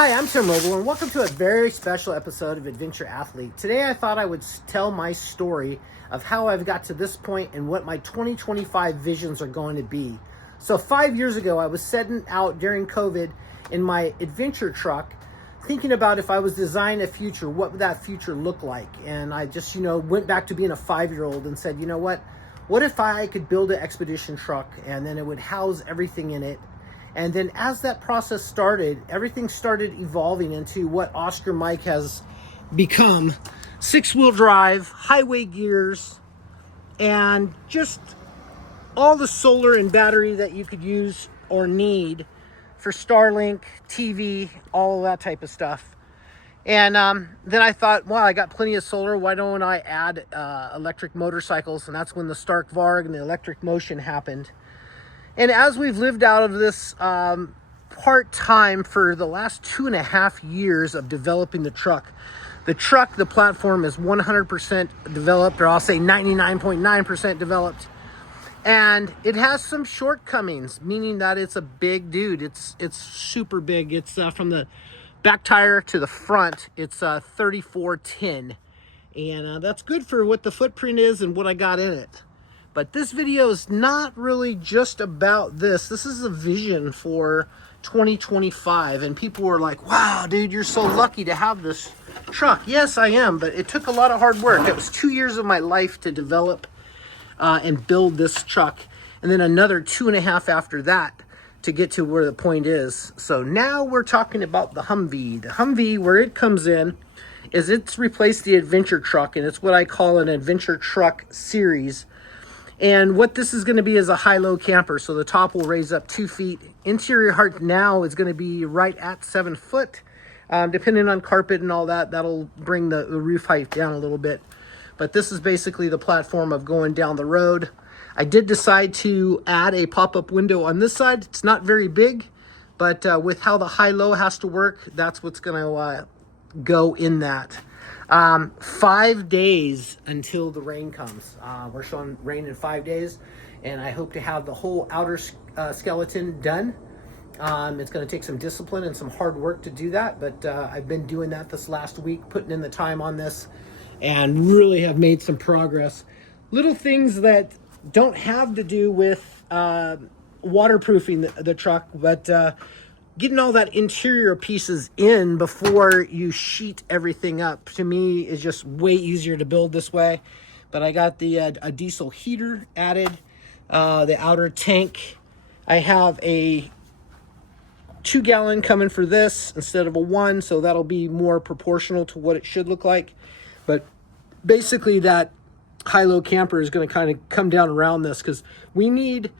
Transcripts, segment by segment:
Hi, I'm Tim Mobile, and welcome to a very special episode of Adventure Athlete. Today I thought I would tell my story of how I've got to this point and what my 2025 visions are going to be. So 5 years ago, I was setting out during COVID in my adventure truck, thinking about if I was designing a future, what would that future look like? And I just, went back to being a 5-year-old and said, you know what if I could build an expedition truck and then it would house everything in it? And then as that process started, everything started evolving into what Oscar Mike has become. 6-wheel drive, highway gears, and just all the solar and battery that you could use or need for Starlink, TV, all of that type of stuff. And then I thought, well, I got plenty of solar. Why don't I add electric motorcycles? And that's when the Stark Varg and the electric motion happened. And as we've lived out of this part-time for the last 2.5 years of developing the platform is 100% developed, or I'll say 99.9% developed. And it has some shortcomings, meaning that it's a big dude. It's super big. It's from the back tire to the front, it's 3410. And that's good for what the footprint is and what I got in it. But this video is not really just about this. This is a vision for 2025. And people were like, wow, dude, you're so lucky to have this truck. Yes, I am, but it took a lot of hard work. It was 2 years of my life to develop and build this truck. And then another 2.5 after that to get to where the point is. So now we're talking about the Humvee. The Humvee, where it comes in, is it's replaced the adventure truck. And it's what I call an adventure truck series. And what this is going to be is a high-low camper. So the top will raise up 2 feet. Interior height now is going to be right at 7 foot. Depending on carpet and all that, that'll bring the roof height down a little bit. But this is basically the platform of going down the road. I did decide to add a pop-up window on this side. It's not very big, but with how the high-low has to work, that's what's going to go in that. 5 days until the rain comes. We're showing rain in 5 days, and I hope to have the whole outer skeleton done. It's going to take some discipline and some hard work to do that, but I've been doing that this last week, putting in the time on this, and really have made some progress. Little things that don't have to do with waterproofing the truck, but getting all that interior pieces in before you sheet everything up, to me, is just way easier to build this way. But I got the a diesel heater added, the outer tank. I have a 2-gallon coming for this instead of a 1, so that'll be more proportional to what it should look like. But basically that high-low camper is going to kind of come down around this, because we need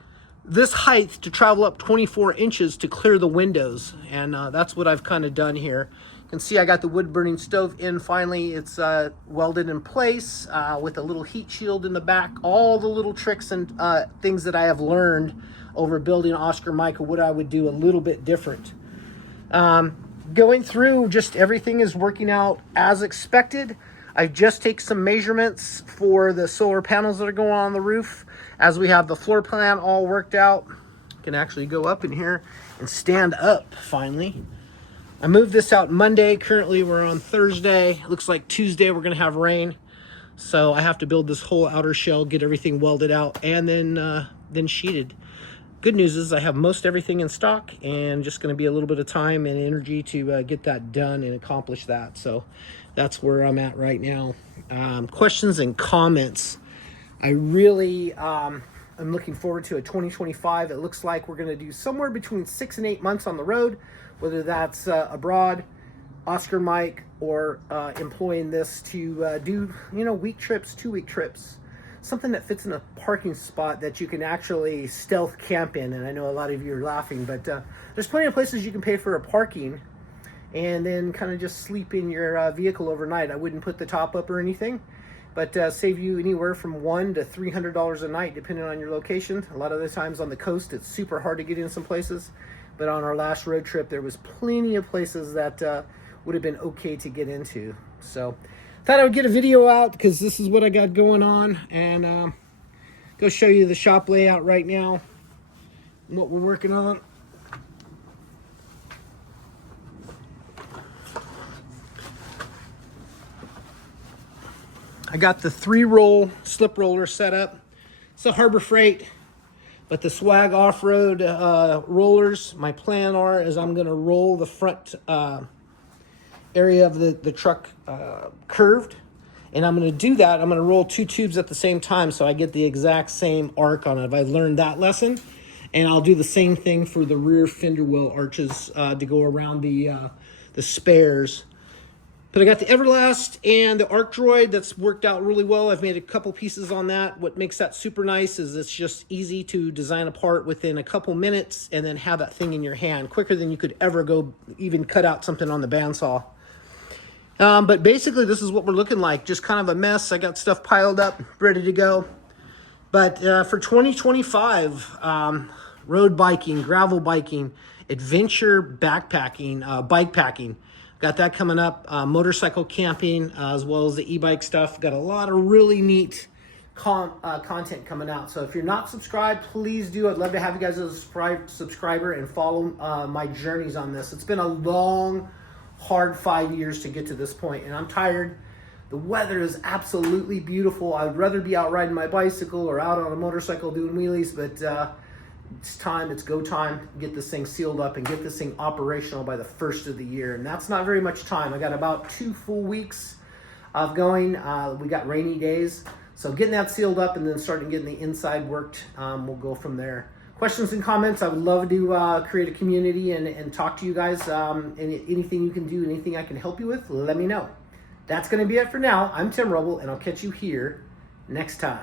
this height to travel up 24 inches to clear the windows. And that's what I've kind of done here. You can see I got the wood burning stove in finally. It's welded in place with a little heat shield in the back. All the little tricks and things that I have learned over building Oscar Mike, what I would do a little bit different. Going through, just everything is working out as expected. I just take some measurements for the solar panels that are going on the roof. As we have the floor plan all worked out, I can actually go up in here and stand up finally. I moved this out Monday. Currently we're on Thursday. Looks like Tuesday we're going to have rain. So I have to build this whole outer shell, get everything welded out, and then sheeted. Good news is I have most everything in stock, and just going to be a little bit of time and energy to get that done and accomplish that. So that's where I'm at right now. Questions and comments. I really am looking forward to a 2025. It looks like we're going to do somewhere between 6 and 8 months on the road, whether that's abroad, Oscar Mike, or employing this to do week trips, 2-week trips. Something that fits in a parking spot that you can actually stealth camp in. And I know a lot of you are laughing, but there's plenty of places you can pay for a parking and then kind of just sleep in your vehicle overnight. I wouldn't put the top up or anything, but save you anywhere from $100 to $300 a night, depending on your location. A lot of the times on the coast, it's super hard to get in some places, but on our last road trip, there was plenty of places that would have been okay to get into. So thought I would get a video out because this is what I got going on, and go show you the shop layout right now and what we're working on. I got the 3-roll slip roller set up. It's a Harbor Freight, but the Swag off-road rollers, my plan is I'm gonna roll the front area of the truck curved. And I'm gonna do that, I'm gonna roll 2 tubes at the same time so I get the exact same arc on it. I've learned that lesson. And I'll do the same thing for the rear fender wheel arches to go around the spares. But I got the Everlast and the Arc Droid. That's worked out really well. I've made a couple pieces on that. What makes that super nice is it's just easy to design a part within a couple minutes and then have that thing in your hand quicker than you could ever go even cut out something on the bandsaw. But basically, this is what we're looking like. Just kind of a mess. I got stuff piled up, ready to go. But for 2025, road biking, gravel biking, adventure backpacking, bike packing. Got that coming up. Motorcycle camping, as well as the e-bike stuff. Got a lot of really neat content coming out. So if you're not subscribed, please do. I'd love to have you guys as a subscriber and follow my journeys on this. It's been a long, hard 5 years to get to this point, and I'm tired. The weather is absolutely beautiful. I'd rather be out riding my bicycle or out on a motorcycle doing wheelies, but it's go time. Get this thing sealed up and get this thing operational by the first of the year. And that's not very much time. I got about 2 full weeks of going. We got rainy days. So getting that sealed up and then starting getting the inside worked, we'll go from there. Questions and comments. I would love to create a community and talk to you guys. Anything you can do, anything I can help you with, let me know. That's going to be it for now. I'm Tim Rubble, and I'll catch you here next time.